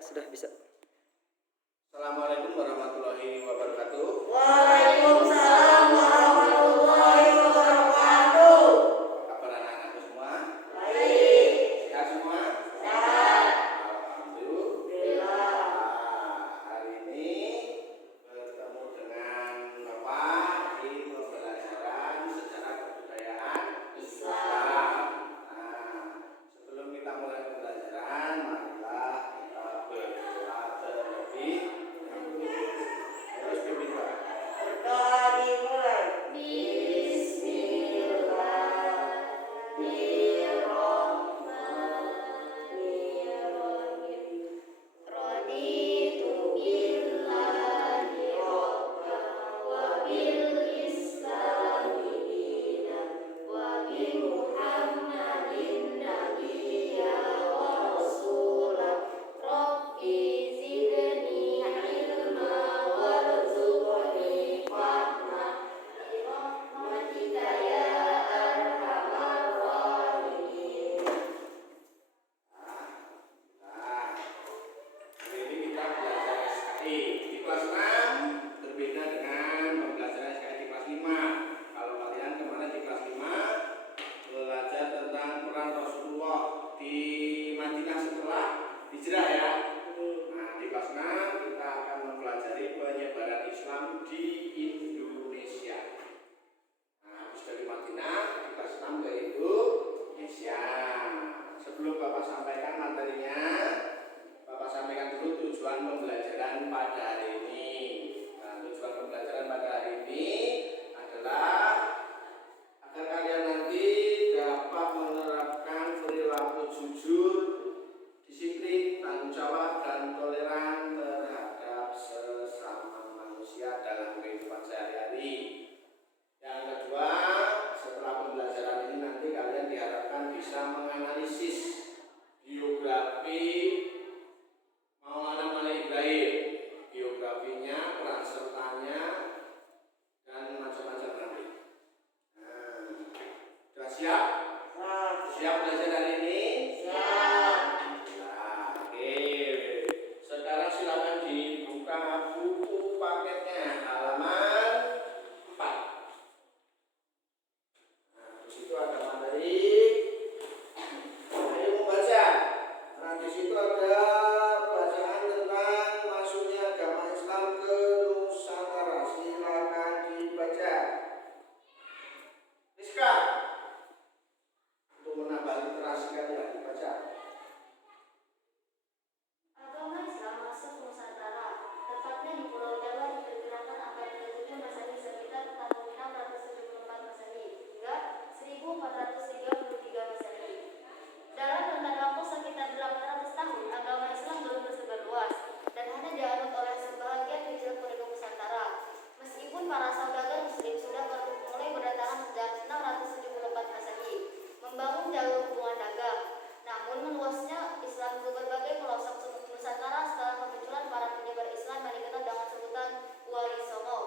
sudah bisa. Assalamualaikum warahmatullahi wabarakatuh. Waalaikumsalam warahmatullahi wabarakatuh. Apa kabar anak-anakku semua? Baik. Sehat semua? Sehat. Alhamdulillah. Hari ini bertemu dengan Bapak di pembelajaran sejarah kebudayaan Islam. Sebelum kita mulai pembelajaran, marilah kita berdoa terlebih dahulu. Terus diminta. Doa dimulai. Hari ini kita belajar SKI di kelas 6, berbeda dengan pembelajaran SKI di kelas 5. Kalau kalian kemarin di kelas 5 belajar tentang peran Rasulullah di Madinah setelah hijrah ya. Nah, di kelas 6 kita akan mempelajari penyebaran Islam di Indonesia. Nah, habis dari Madinah di kelas 6 ke Indonesia. Sebelum Bapak sampaikan materinya, Bapak sampaikan dulu tujuan pembelajaran pada hari ini. Nah, tujuan pembelajaran pada hari ini adalah agar kalian nanti dapat menerapkan perilaku jujur, disiplin, tanggung jawab, dan toleran terhadap sesama manusia dalam kehidupan sehari-hari. Yang kedua, setelah pembelajaran ini nanti kalian diharapkan bisa menganalisis biografi Maulana Malik Ibrahim, biografinya, peran sertanya, dan macam-macam nanti. Nah, sudah siap? Siap belajar hari ini? Siap. Nah, oke. Sekarang silakan dibuka buku paketnya halaman 4. Nah, di situ ada materi. Ayo membaca. Nah, di situ ada bacaan tentang masuknya agama Islam ke Nusantara. Silakan dibaca. Rizka, untuk menambah literasi kalian dibaca. Agama Islam masuk Nusantara, tepatnya di Pulau Jawa diperkirakan abad ke-7 Masehi sekitar tahun 674 Masehi hingga 1433 Masehi. Dalam rentang waktu sekitar 800 tahun, agama Islam belum tersebar luas dan hanya dianut oleh sebagian kecil penduduk Nusantara. Meskipun para saudagar Muslim sudah mulai berdatangan sejak 674 Masehi, membangun jalur hubungan dagang, namun meluasnya Islam ke berbagai pelosok Nusantara setelah kemunculan para penyebar Islam yang dikenal dengan sebutan Wali Songo.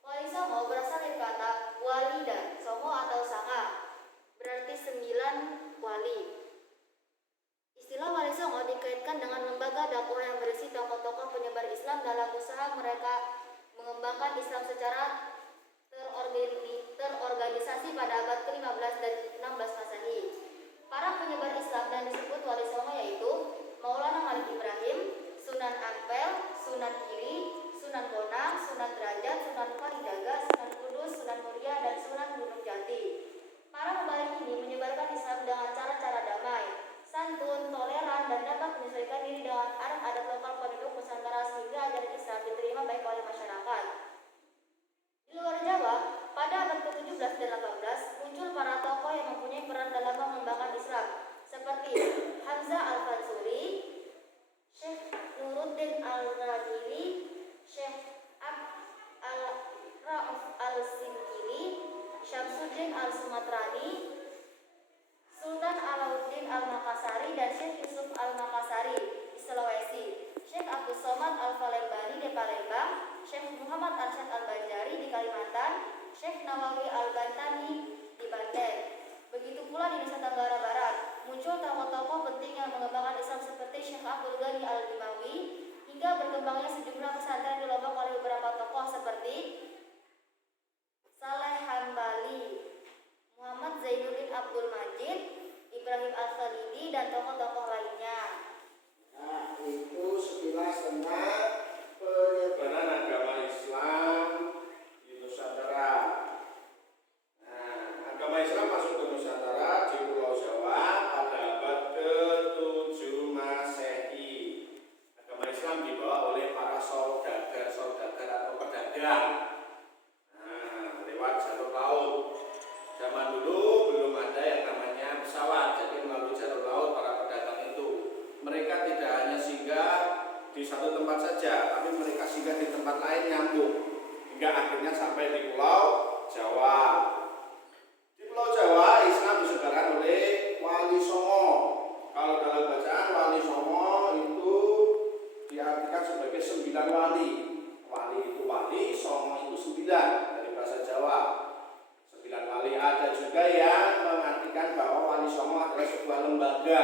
Wali Songo berasal dari kata wali dan songo atau sanga, berarti 9 wali. Istilah Wali Songo dikaitkan dengan lembaga dakwah yang berisi tokoh-tokoh penyebar Islam dalam usaha mereka mengembangkan Islam secara terorganisasi pada abad ke-15 dan 16 Masehi. Para penyebar Islam yang disebut Wali Songo yaitu Maulana Malik Ibrahim, Sunan Ampel, Sunan Giri, Sunan Bonang, Sunan Derajat, Sunan Kalijaga, Sunan Kudus, Sunan Muria, dan Sunan Gunung Jati. Para mubalik ini menyebarkan Islam dengan cara-cara damai, santun, toleran, dan dapat menyesuaikan diri dengan adat-adat lokal penduduk Nusantara sehingga ajaran Islam diterima baik oleh masyarakat. Tinggi dan tokoh-tokoh lainnya. Nah, itu sekilas tentang penyebaran agama Islam di Nusantara. Nah, agama Islam masuk ke Nusantara di Pulau Jawa pada abad ke-7 Masehi. Agama Islam dibawa oleh para saudagar atau pedagang. Nah, lewat jalur laut. Zaman dulu belum ada yang namanya pesawat, jadi melalui jalur laut para pedagang itu mereka tidak hanya singgah di satu tempat saja, tapi mereka singgah di tempat lain nyambung hingga akhirnya sampai di Pulau Jawa. Di Pulau Jawa Islam disebarkan oleh Wali Songo. Kalau dalam bacaan Wali Songo itu diartikan sebagai 9 wali. Wali itu wali, Songo itu 9 dari bahasa Jawa. 9 wali. Ada juga yang mengartikan bahwa Wali Songo adalah sebuah lembaga.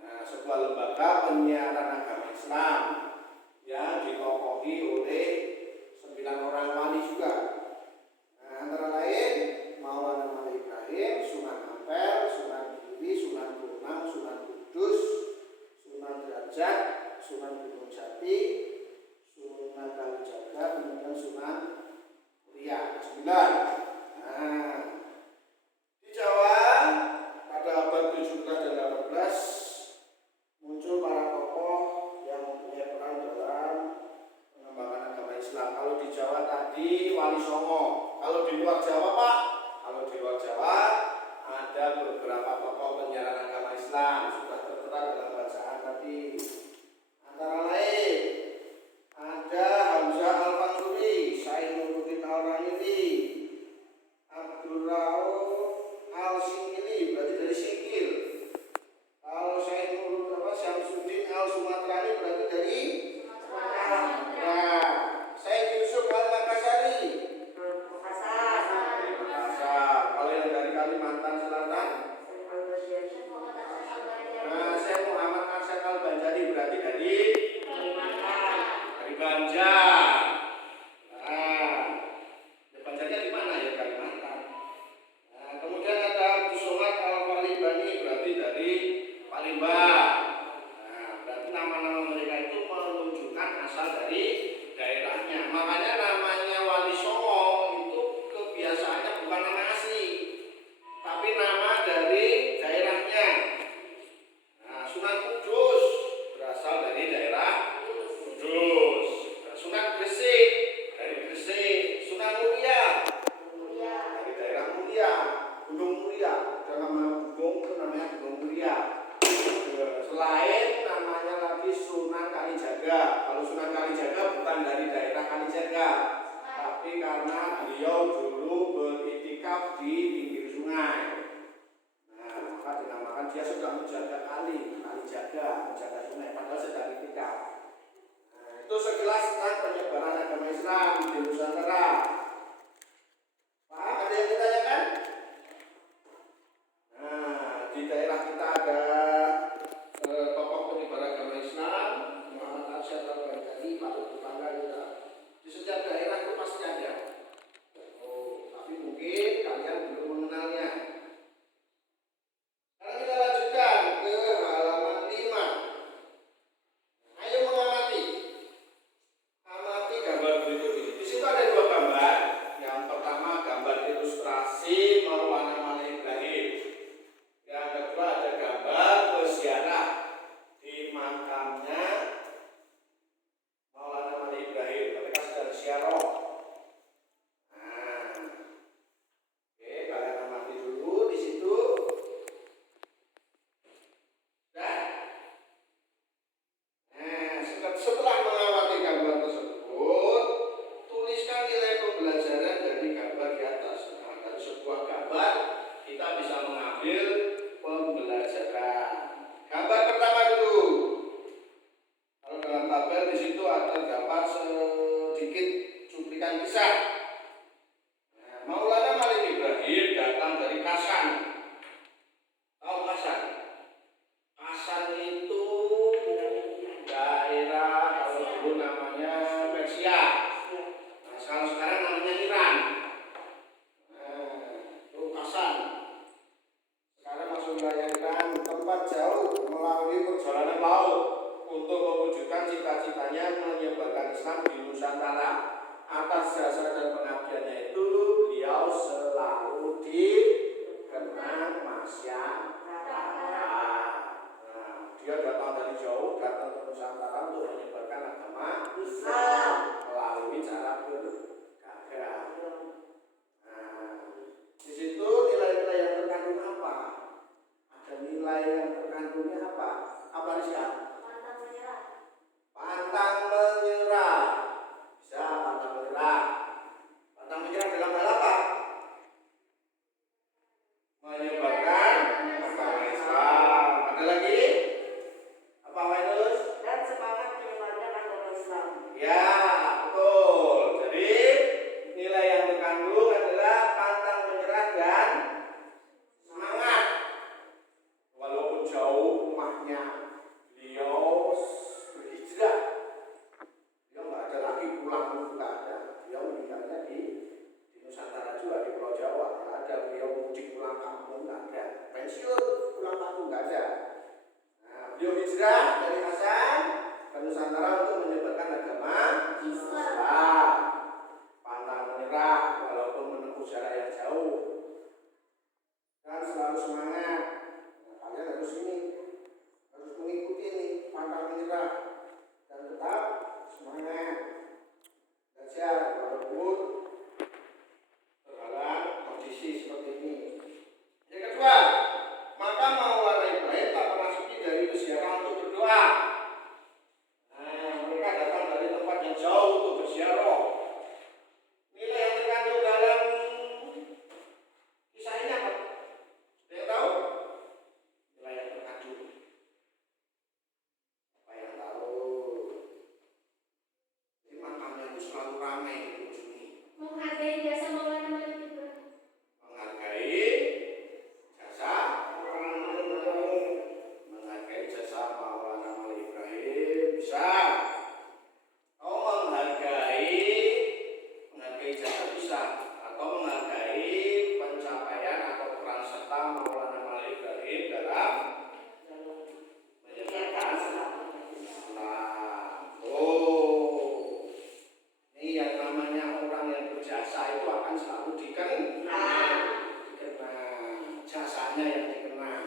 Nah, sebuah lembaga penyiaran agama Islam yang ditokohi oleh 9 orang wali juga. Nah, antara lain Maulana Malik Ibrahim, Sunan Ampel, Sunan Giri, Sunan Bonang, Sunan Kudus, Sunan Derajat, Sunan Gunung Jati, Sunan Kalijaga, kemudian Sunan Muria. 9. Nah, di Jawa pada abad 17 dan 18 muncul para tokoh yang mempunyai peran dalam pengembangan agama Islam. Kalau di Jawa tadi Wali Songo. Kalau di luar Jawa Pak, kalau di luar Jawa ada beberapa tokoh penyiaran agama Islam sudah tertera dalam bacaan tadi. Antara lain ada Hamzah Al-Mansuri, Said Nuruddin Al-Rahili, Abdul Rauf Al-Singkili, berarti dari Singkil. Kalau Said Nuruddin Syamsuddin Al-Sumatrani berarti dari Sumatera. Nah, Said Yusuf Al-Makassari Makassar. Kalau yang dari Kalimantan Selatan, nah, Syekh Muhammad Arsyad Al-Banjari berarti dari Banjar. Nah, Banjarnya di mana ya? Kalimantan. Nah, kemudian ada Abdus Somad Al-Palembani berarti dari Palembang. Nah, berarti nama-nama mereka itu menunjukkan asal dari daerahnya. Makanya namanya Wali Songo itu kebiasaannya bukan nama asli, tapi nama dari daerahnya. Nah, Sunan Kudus berasal dari daerah Kudus. Sunan Gresik dari Gresik. Sunan Muria dari daerah Muria. Gunung Muria, ada nama gunung itu namanya Gunung Muria. Selain namanya lagi Sunan Kalijaga. Kalau Sunan Kalijaga bukan dari daerah Kalijaga, tapi karena beliau dulu beriktikaf di pinggir sungai. Nah, maka dinamakan dia sudah menjaga Kalijaga, menjaga sungai, padahal sedang iktikaf. Nah, itu sekilas tentang penyebaran agama Islam di Nusantara. Paham? Ada yang ditanyakan? Nah, di daerah kita ada tokoh penyebar agama Islam, Muhammad Arsyad Al-Banjari, patut tetangga kita. Di setiap daerah itu pasti ada. Oh, tapi mungkin kalian belum mengenalnya. Sekarang kita lanjutkan ke halaman 5. Ayo mengamati. Amati gambar berikut ini. Di situ ada 2 gambar. Nusantara. Atas jasa dan pengabdiannya itu beliau selalu dikenang masyarakat. Nah, dia datang dari jauh, datang ke Nusantara untuk menyebarkan agama Islam melalui cara berdagang. Nah, di situ nilai-nilai yang terkandung apa? Ada nilai yang terkandungnya apa? Apa Rizka? Pantang menyerah. Pantang menyerah. Bisa pantang menyerah. Pantang menyerah dalam hal apa? Menyebarkan agama Islam. Ada lagi? Apa Wainus? dan semangat menyebarkan agama Islam. Ya, betul. Jadi nilai yang terkandung adalah pantang menyerah dan semangat. Walaupun jauh rumahnya, beliau berhijrah. Dia nggak ada lagi pulang, nggak ada. Dia meninggalnya di Nusantara juga, di Pulau Jawa. Nggak ada. Beliau mudik pulang kampung, nggak ada. Pensiun pulang kampung, nggak ada. Nah, beliau hijrah dari Hasan ke Nusantara untuk menyebarkan agama Islam. Pantang menyerah walaupun menempuh jarak yang jauh. Dan selalu semangat. Nah, kalian harus mengikuti ini, pantang menyerah dan tetap semangat. Belajar walaupun terhalang kondisi seperti ini. Yang kedua, maka Maulana Ibrahim tak pernah sepi dari berziarah untuk berdoa. Nah, mereka datang dari tempat yang jauh untuk berziarah. Nilai yang terkandung dalam kisah ini apa? Ada yang tahu? Nilai yang terkandung. Apa yang tahu? Jadi makamnya itu selalu ramai dikunjungi. Menghargai jasa Maulana Malik Ibrahim. Menghargai jasa Maulana Malik Ibrahim. Bisa. Menghargai jasa bisa, atau menghargai pencapaian atau peran serta Maulana Malik Ibrahim dalam menyebarkan Islam. Oh, ini yang namanya orang yang berjasa itu akan selalu dikenang. Jasanya yang dikenang.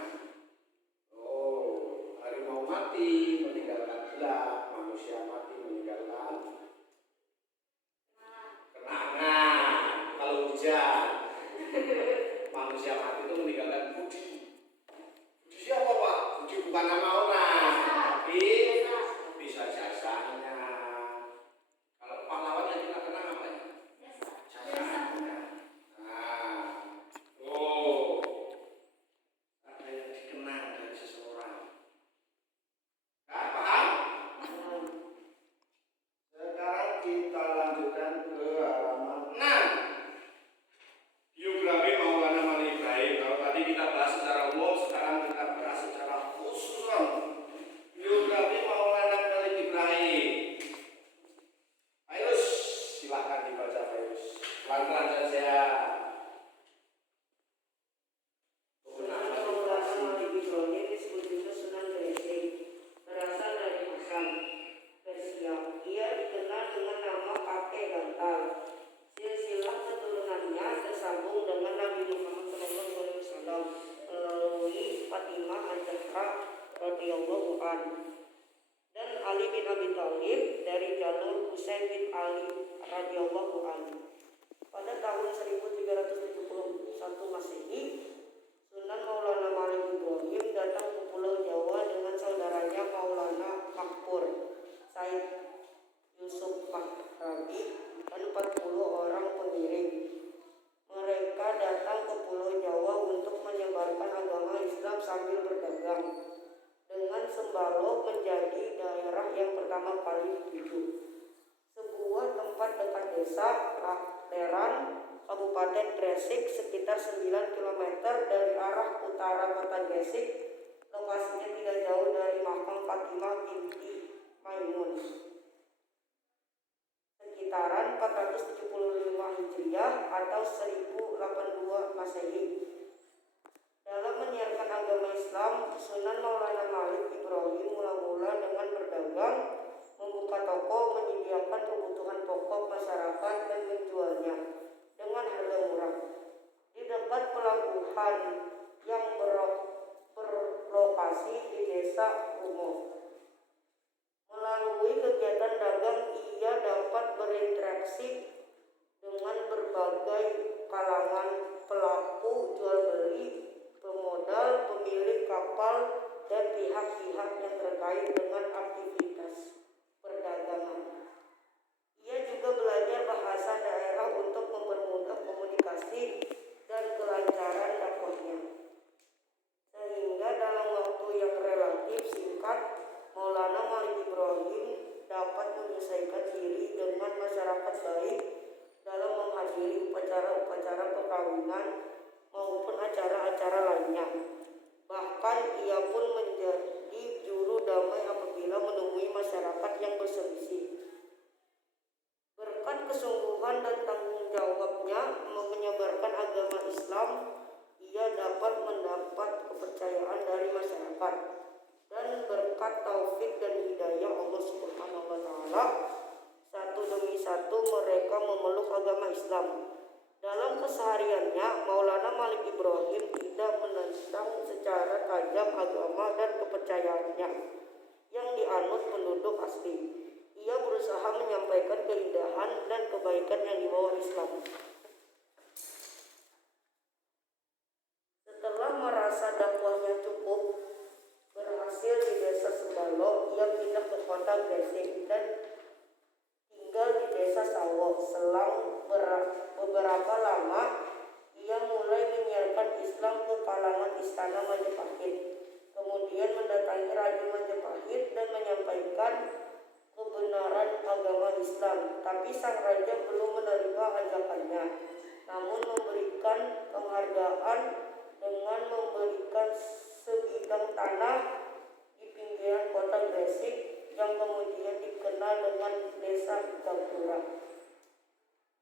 Oh, harimau mati meninggalkan gelap, manusia mati meninggalkan kenangan. Kalau hujan, manusia mati itu meninggalkan budi. Budi siapa Pak? Budi bukan nama orang, tapi bisa jasanya. Kalau pahlawan yang kita kenang apa ya? Jasanya. Nah, oh, ada yang dikenang dari seseorang. Nah, paham? Sekarang kita lanjutkan ke halaman 6. Biografi Maulana Malik Ibrahim. Kalau tadi kita bahas secara umum, sekarang kita bahas secara khusus. Biografi Maulana Malik Ibrahim. Ayo, silahkan dibaca Virus. Pelan-pelan saja. Maulana Malik Ibrahim disebut juga Sunan Gresik, berasal dari Hasan, Persia. Ia dikenal dengan nama kakek Gantal. Silsilah keturunannya tersambung dengan Nabi Muhammad SAW melalui Fatimah Az-Zahra radhiyallahu anha dan Ali bin Abi Thalib dari jalur Husain bin Ali radhiyallahu anhu. Pada tahun 1371 Masehi, Sunan Maulana Malik Ibrahim datang ke Pulau Jawa dengan saudaranya Maulana Makmur, Said Yusuf Mahrabi, dan 40 orang pengiring. Mereka datang ke Pulau Jawa untuk menyebarkan agama Islam sambil berdagang. Dengan Sembalok menjadi daerah yang pertama kali dituju. Sebuah tempat dekat desa Leran, Kabupaten Gresik, sekitar 9 km dari arah utara kota Gresik. Lokasinya tidak jauh dari makam Fatimah binti Maimun. Sekitaran 475 Hijriah atau 1082 Masehi. Dalam menyiarkan agama Islam, Sunan Maulana Malik Ibrahim mula-mula dengan berdagang, membuka toko, menyediakan kebutuhan kelompok masyarakat dan menjualnya dengan harga murah di dekat pelabuhan yang berlokasi di desa Rumo. Melalui kegiatan dagang, ia dapat berinteraksi dengan berbagai kalangan pelaku jual beli, pemodal, pemilik kapal, dan pihak-pihak yang terkait dengan aktivitas perdagangan. Ia juga belajar bahasa daerah untuk mempermudah komunikasi dan kelancaran dakwahnya. Sehingga dalam waktu yang relatif singkat, Maulana Malik Ibrahim dapat menyesuaikan diri dengan masyarakat baik dalam menghadiri upacara-upacara perkawinan maupun acara-acara lainnya. Bahkan ia pun menjadi juru damai apabila menemui masyarakat yang berselisih. Berkat kesungguhan dan tanggung jawabnya menyebarkan agama Islam, ia dapat mendapat kepercayaan dari masyarakat. Dan berkat taufik dan hidayah Allah Subhanahu wa Ta'ala, satu demi satu mereka memeluk agama Islam. Dalam kesehariannya, Maulana Malik Ibrahim tidak menentang secara tajam agama dan kepercayaannya yang dianut penduduk asli. Ia berusaha menyampaikan keindahan dan kebaikan yang dibawa Islam. Setelah merasa dakwahnya cukup berhasil di desa Sembalo, ia pindah ke kota Gresik dan tinggal di desa Sawo. Selang beberapa lama, ia mulai menyiarkan Islam ke kalangan istana Majapahit. Kemudian mendatangi Raja Majapahit dan menyampaikan kebenaran agama Islam. Tapi sang raja belum menerima ajakannya, namun memberikan penghargaan dengan memberikan sebidang tanah di pinggiran kota Gresik yang kemudian dikenal dengan Desa Gapura.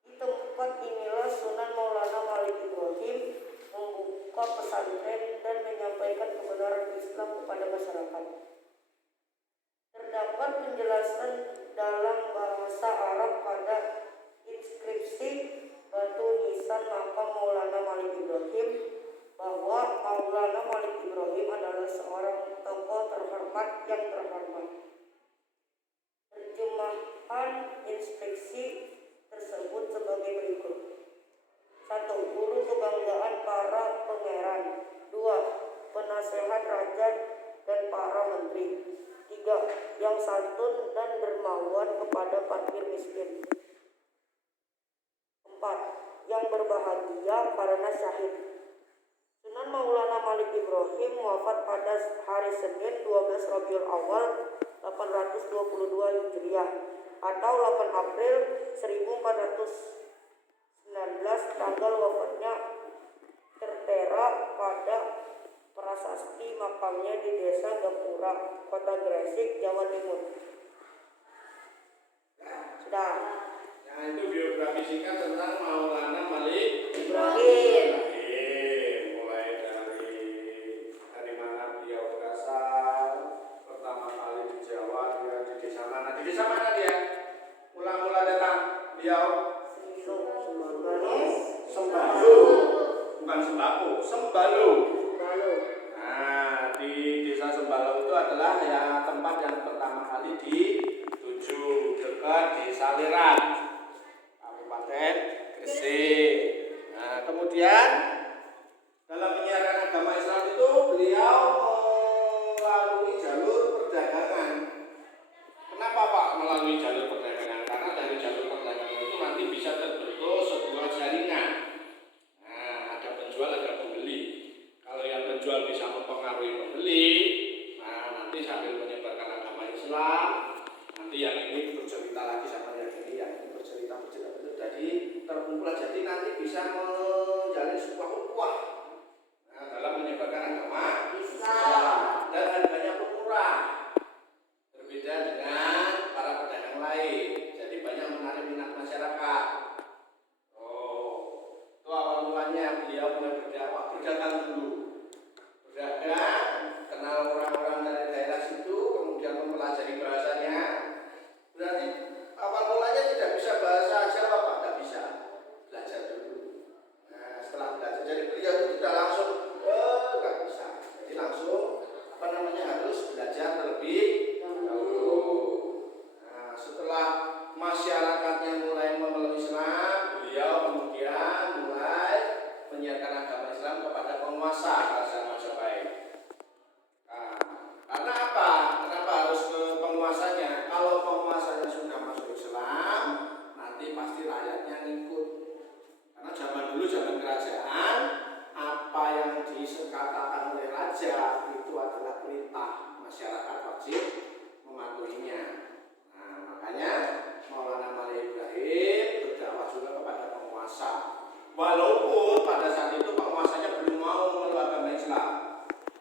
Di tempat inilah Sunan Maulana Malik Ibrahim membuka pesantren dan menyampaikan kebenaran Islam kepada masyarakat. Terdapat penjelasan dalam bahasa Arab pada inskripsi batu nisan makam Maulana Malik Ibrahim bahwa Maulana Malik Ibrahim adalah seorang tokoh terhormat yang terhormat. Terjemahan inskripsi tersebut sebagai berikut. 1. Guru kebanggaan para pangeran. 2. Penasehat raja dan para menteri. 3. Yang santun dan dermawan kepada fakir miskin. 4. Yang berbahagia karena syahid. Sunan Maulana Malik Ibrahim wafat pada hari Senin 12 Rabiul Awal 822 Hijriah atau 8 April 1419. Tanggal wafatnya tertera pada prasasti makamnya di Desa Gapura, Kota Gresik, Jawa Timur. Sudah. Nah, itu biografi singkat tentang Maulana Malik Ibrahim. Mulai dari mana beliau berasal, pertama kali di Jawa, dia di desa mana? Di desa mana dia? Mula-mula datang beliau Sembalu, bukan Sembako, Sembalu. Nah, di desa Sembalu itu adalah ya tempat yang pertama kali dituju, dekat Desa Lirat, Kabupaten Gresik. Nah, kemudian dalam menyiarkan agama Islam itu beliau melalui jalur perdagangan. Kenapa Pak melalui jalur perdagangan? Karena dari jalur perdagangan itu nanti bisa terbentuk sebuah jaringan. Nah, ada penjual, ada pembeli. Kalau yang penjual bisa mempengaruhi pembeli, nah nanti sambil menyebarkan agama Islam, nanti yang ini bercerita lagi sama yang ini bercerita. Jadi terkumpul, jadi nanti bisa menjalin sebuah ukhuwah. Nah, dalam menyebarkan agama Islam, dan harganya pun murah, berbeda dengan para pedagang lain. Jadi banyak menarik minat masyarakat. Itu awal mulanya beliau mulai berdagang dulu. Berdagang, kenal orang-orang dari daerah situ, kemudian mempelajari bahasanya. Berarti awal mulanya tidak bisa bahasa dikatakan oleh raja itu adalah perintah, masyarakat wajib mematuhinya. Nah, makanya Maulana Malik Ibrahim berdakwah juga kepada penguasa. Walaupun pada saat itu penguasanya belum mau memeluk agama Islam,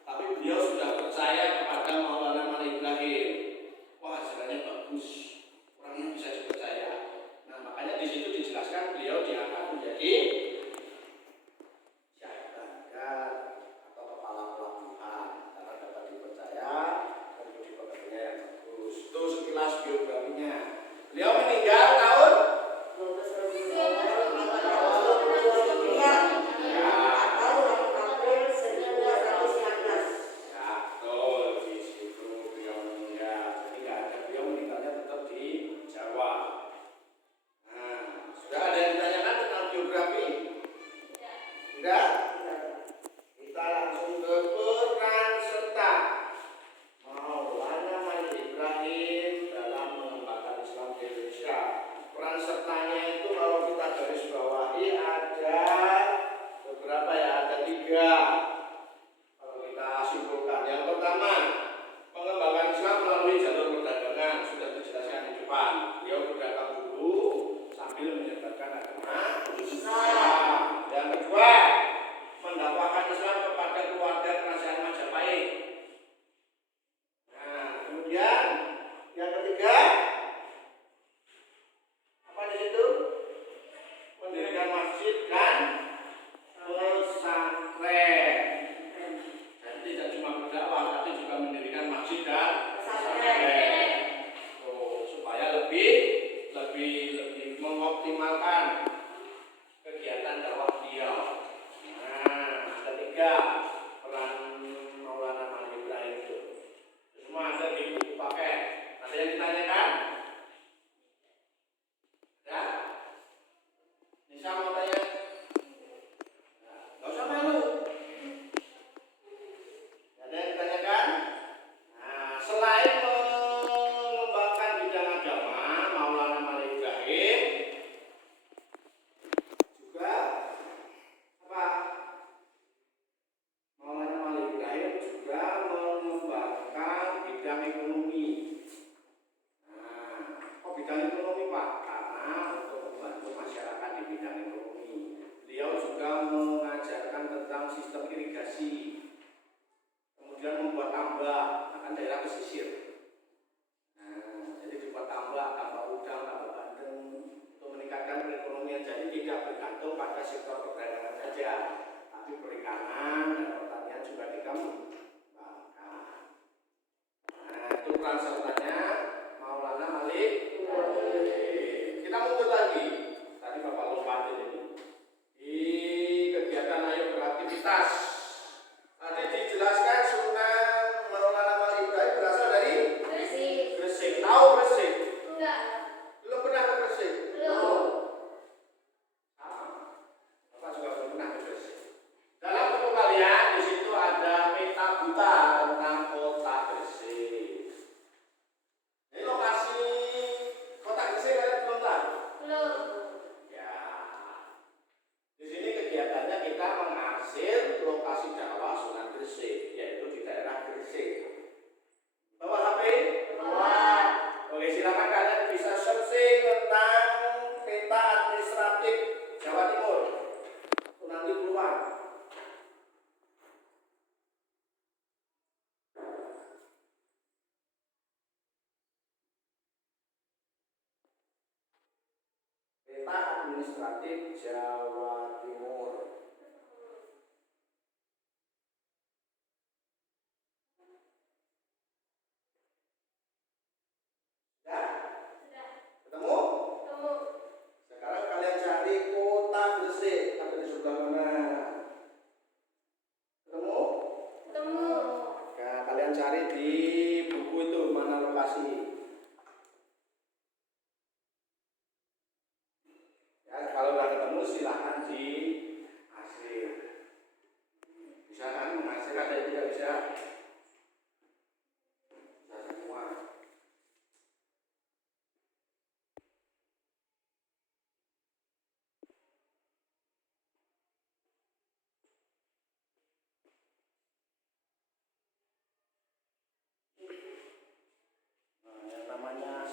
tapi beliau sudah percaya kepada Maulana Malik Ibrahim. Wah, hasilnya bagus, orangnya bisa dipercaya. Nah, makanya di situ dijelaskan beliau diangkat menjadi syekh bandar atau kepala pelabuhan karena dapat dipercaya dan budi pekertinya yang bagus. Itu sekilas biografinya. Beliau meninggal tahun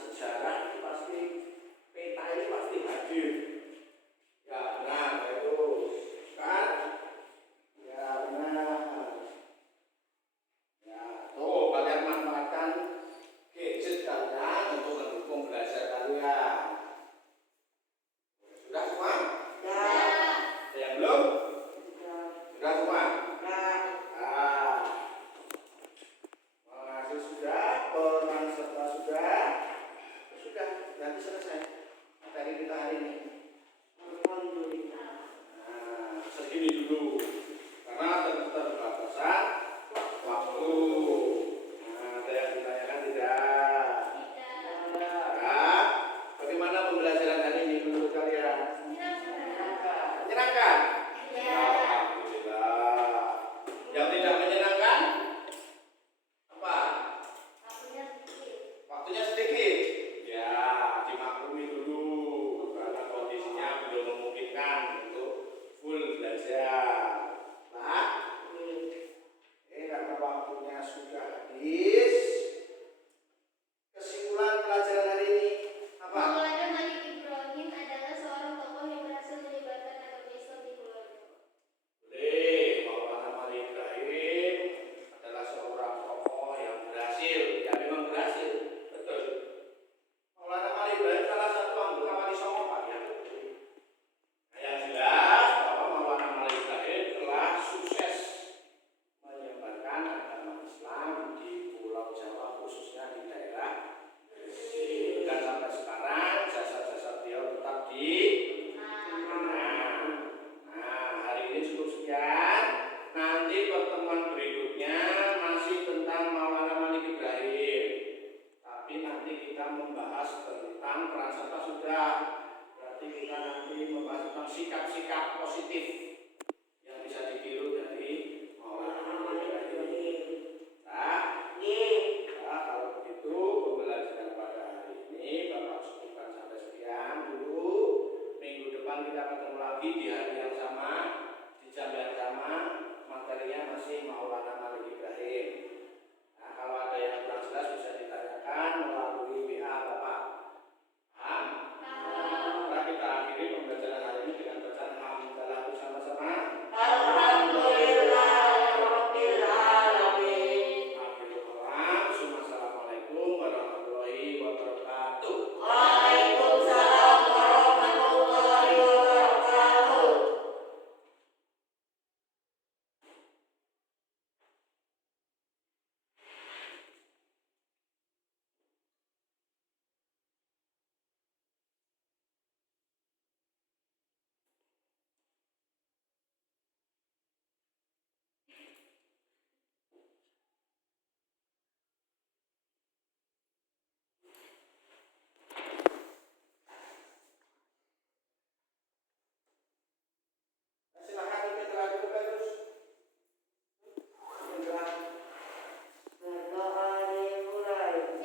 sejarah itu pasti peta ini pasti hadir. Ya benar, itu kan? Ya benar. Ya, tuh kalian manfaatkan gadget kalian untuk mendukung belajar kalian. Sudah semua? Ya. Ada yang belum? Ya. Sudah semua? Ya. Ah, mengaji sudah, peran serta sudah, berarti selesai materi kita hari ini. Alhamdulillah. Nah, segini dulu, karena keterbatasan waktu. Nah, ada yang ditanyakan tidak? Ya, bagaimana pembelajaran hari ini menurut kalian? Menyenangkan? Alhamdulillah. Yang tidak menyenangkan? Apa? Waktunya sedikit. Ya, dimaklumi dulu karena kondisinya belum memungkinkan untuk full belajar. Nah, karena waktunya sudah habis. Kesimpulan pelajaran hari ini apa? Maulana Malik Ibrahim adalah seorang tokoh yang berhasil menyebarkan agama Islam di Pulau Jawa. Boleh, Maulana Malik Ibrahim adalah seorang tokoh yang berhasil. Ya memang berhasil, betul. Maulana Malik Ibrahim salah satu anggota Wali Songo Pak ya. Nah, yang jelas bahwa Maulana Malik Ibrahim telah sukses menyebarkan agama Islam di Pulau Jawa, khususnya di daerah Gresik. Dan sampai sekarang jasa-jasa beliau tetap dikenang. Nah, hari ini cukup sekian. Nanti pertemuan berikutnya masih tentang Maulana Malik Ibrahim. Tapi nanti kita membahas tentang peran serta sudah. Berarti kita nanti membahas tentang sikap-sikap positif yang bisa ditiru dari Maulana Malik Ibrahim. Nah, kalau begitu pembelajaran pada hari ini Bapak cukupkan sampai sekian dulu. Minggu depan kita ketemu lagi di hari yang sama, di jam yang sama. Materinya masih Maulana Malik Ibrahim. Nah, kalau ada yang kurang jelas bisa ditanyakan melalui WA Bapak. Paham? Maka kita akhiri pembelajaran hari ini dengan bacaan hamdalah bersama-sama. Alhamdulillahirabbil alamin. Akhirul kalam. Assalamualaikum warahmatullahi wabarakatuh. Waalaikumsalam warahmatullahi wabarakatuh. Silakan diminta terus. Berdoa dimulai.